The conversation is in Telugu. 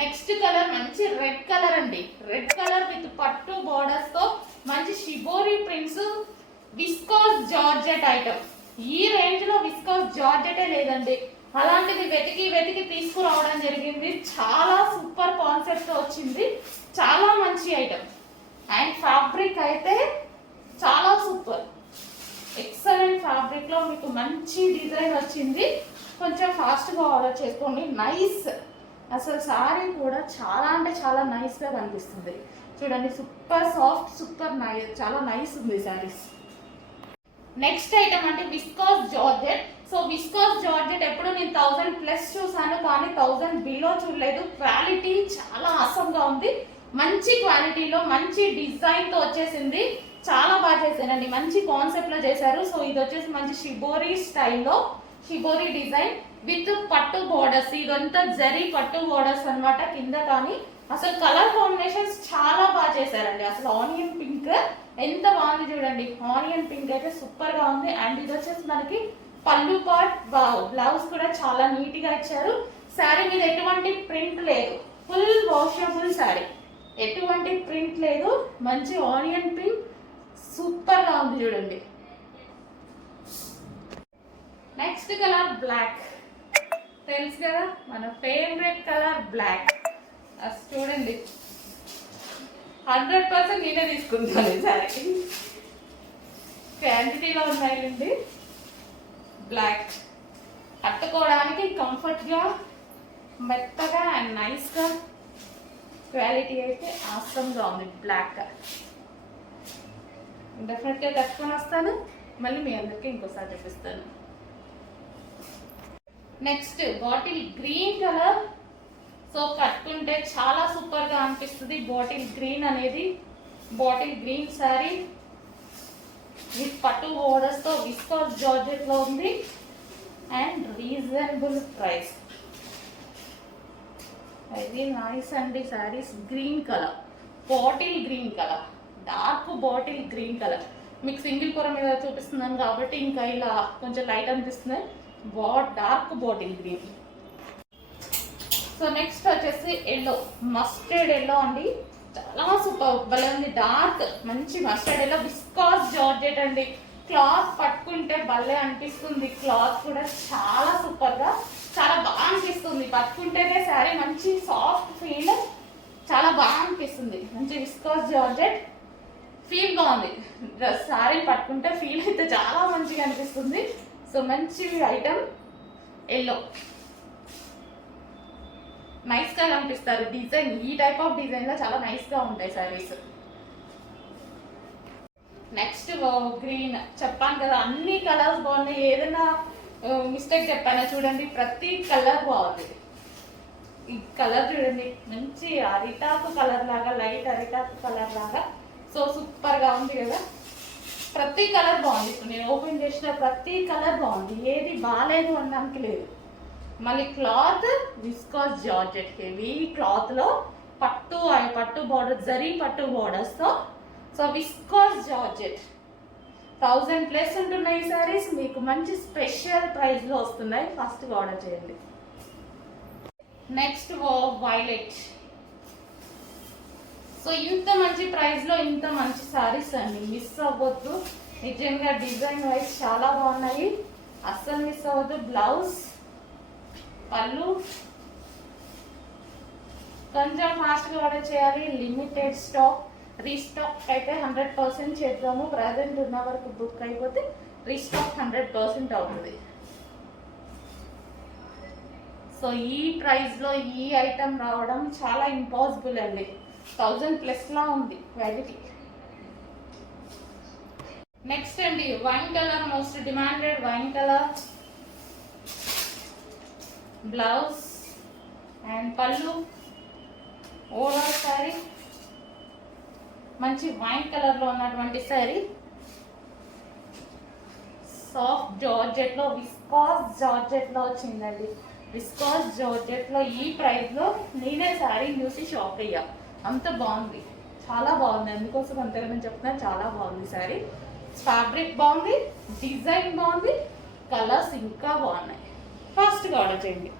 నెక్స్ట్ కలర్ మంచి రెడ్ కలర్ అండి. రెడ్ కలర్ విత్ పట్టు బోర్డర్స్ తో మంచి shibori prints viscous georgette item. ఈ రేంజ్ లో విస్కాస్ జార్జెటే లేదండి. అలాంటిది వెతికి తీసుకురావడం జరిగింది. చాలా సూపర్ కాన్సెప్ట్ తో వచ్చింది. చాలా మంచి ఐటమ్ అండ్ ఫ్యాబ్రిక్ అయితే చాలా సూపర్ ఎక్సలెంట్ ఫ్యాబ్రిక్ లో మీకు మంచి డిజైన్ వచ్చింది. కొంచెం ఫాస్ట్గా ఆర్డర్ చేసుకోండి. నైస్, అసలు సారీ కూడా చాలా అంటే చాలా నైస్గా కనిపిస్తుంది. చూడండి, సూపర్ సాఫ్ట్, సూపర్ నైస్, చాలా నైస్ ఉంది సారీస్. నెక్స్ట్ ఐటమ్ అంటే viscous georgette. So viscous georgette ఎప్పుడు నేను 1000+ చూసాను, కానీ 1000 బిలో చూడలేదు. క్వాలిటీ చాలా ఆసంగా ఉంది. మంచి క్వాలిటీలో మంచి డిజైన్ తో వచ్చేసింది. చాలా బాగా చేశారండి, మంచి కాన్సెప్ట్ లో చేశారు. సో ఇది వచ్చేసి మంచి షిబోరి స్టైల్లో, షిబోరి డిజైన్ విత్ పట్టు బోర్డర్స్. ఇదంతా జరీ పట్టు బోర్డర్స్ అనమాట కింద. కానీ అసలు కలర్ కాంబినేషన్స్ చాలా బాగా చేశారండి. అసలు ఆనియన్ పింక్ ఎంత బాగుంది చూడండి. ఆనియన్ పింక్ అయితే సూపర్ గా ఉంది. అండ్ ఇది వచ్చేసి మనకి పళ్ళు పార్ట్, బ్లౌజ్ కూడా చాలా నీట్ గా ఇచ్చారు. శారీ మీద ఎటువంటి ప్రింట్ లేదు, ఫుల్ వాషబుల్ శారీ, ఎటువంటి ప్రింట్ లేదు. మంచి ఆనియన్ పింక్ సూపర్ గా ఉంది చూడండి. Next colour black. తెలుసు కదా మన ఫేవరెట్ కలర్ బ్లాక్. అది చూడండి, 100% నేనే తీసుకుంటాను ఈ సారీ. క్వాంటిటీలో ఉన్నాయండి. బ్లాక్ కట్టుకోవడానికి కంఫర్ట్గా, మెత్తగా అండ్ నైస్గా, క్వాలిటీ అయితే ఆసంగా ఉంది. బ్లాక్ డెఫినెట్గా కట్టుకొని వస్తాను, మళ్ళీ మీ అందరికీ ఇంకోసారి చూపిస్తాను. Next bottle green colour. So కట్టుకుంటే చాలా సూపర్ గా అనిపిస్తుంది. బాటిల్ గ్రీన్ అనేది, బాటిల్ గ్రీన్ శారీ విత్ పట్టు బోర్డర్స్ తో విస్కాస్ జార్జెట్ లో ఉంది అండ్ రీజనబుల్ ప్రైస్. ఇది నైస్ అండి saris. Green colour, bottle green colour, dark bottle green colour. మీకు సింగిల్ పొర మీద చూపిస్తున్నాను కాబట్టి ఇంకా ఇలా కొంచెం లైట్ అనిపిస్తుంది. Dark bottle green. So next వచ్చేసి ఎల్లో, మస్టర్డ్ ఎల్లో అండి. చాలా సూపర్ భలే ఉంది. డార్క్ మంచి మస్టర్డ్ ఎల్లో, విస్కాస్ జార్జెట్ అండి. క్లాత్ పట్టుకుంటే భలే అనిపిస్తుంది. క్లాత్ కూడా చాలా సూపర్ గా, చాలా బాగా అనిపిస్తుంది. పట్టుకుంటేనే శారీ మంచి సాఫ్ట్ ఫీల్, చాలా బాగా అనిపిస్తుంది. మంచి విస్కాస్ జార్జెట్ ఫీల్ బాగుంది. శారీ పట్టుకుంటే ఫీల్ అయితే చాలా మంచిగా అనిపిస్తుంది. సో మంచి ఐటమ్ ఎల్లో, నైస్ గా కనిపిస్తారు. డిజైన్ ఈ టైప్ ఆఫ్ డిజైన్ లో చాలా నైస్ గా ఉంటాయి సారీస్. Next green. చెప్పాను కదా అన్ని కలర్స్ బాగున్నాయి. ఏదైనా మిస్టేక్ చెప్పానా చూడండి, ప్రతి కలర్ బాగుంది. ఈ కలర్ చూడండి, మంచి అరిటాకు కలర్ లాగా, లైట్ అరిటాకు కలర్ లాగా. సో సూపర్ గా ఉంది కదా. ప్రతి కలర్ బాగుంది. ఇప్పుడు నేను ఓపెన్ చేసిన ప్రతి కలర్ బాగుంది, ఏది బాగాలేదు అనడానికి లేదు. మళ్ళీ cloth viscous georgette, heavy cloth లో పట్టు బోర్డర్, జరీ పట్టు బోర్డర్స్ తో. సో విస్కాస్ జార్జెట్ 1000+ ఉంటున్నాయి ఈ సారీస్. మీకు మంచి స్పెషల్ ప్రైస్ లో వస్తున్నాయి. ఫస్ట్ ఆర్డర్ చేయండి. Next violet. సో ఇంత మంచి ప్రైస్ లో ఇంత మంచి సారీస్ అండి, మిస్ అవ్వద్దు. నిజంగా డిజైన్ వైజ్ చాలా బాగున్నాయి, అస్సలు మిస్ అవ్వద్దు. బ్లౌజ్, పళ్ళు కొంచెం ఫాస్ట్గా ఆర్డర్ చేయాలి. లిమిటెడ్ స్టాక్, రీస్టాక్ అయితే 100% చేద్దాము. ప్రజెంట్ ఉన్న వరకు బుక్ అయిపోతే రీస్టాక్ 100% అవుతుంది. సో ఈ ప్రైస్లో ఈ ఐటమ్ రావడం చాలా ఇంపాసిబుల్ అండి. 1000+ లా ఉంది క్వాలిటీ. నెక్స్ట్ అండి wine colour, most demanded wine colour. Blouse and పళ్ళు, ఓవరాల్ శారీ మంచి వైన్ కలర్ లో ఉన్నటువంటి శారీ. సాఫ్ట్ జార్జెట్ లో, విస్కాస్ జార్జెట్ లో వచ్చిందండి. విస్కాస్ జార్జెట్ లో ఈ ప్రైస్ లో నేనే శారీ చూసి షాక్ అయ్యా. అంత బాగుంది, చాలా బాగుంది. అందుకోసం అంతగా చెప్తున్నా, చాలా బాగుంది శారీ. ఫ్యాబ్రిక్ బాగుంది, డిజైన్ బాగుంది, కలర్స్ ఇంకా బాగున్నాయి. ఫాస్ట్గా ఆర్డర్ చేయండి.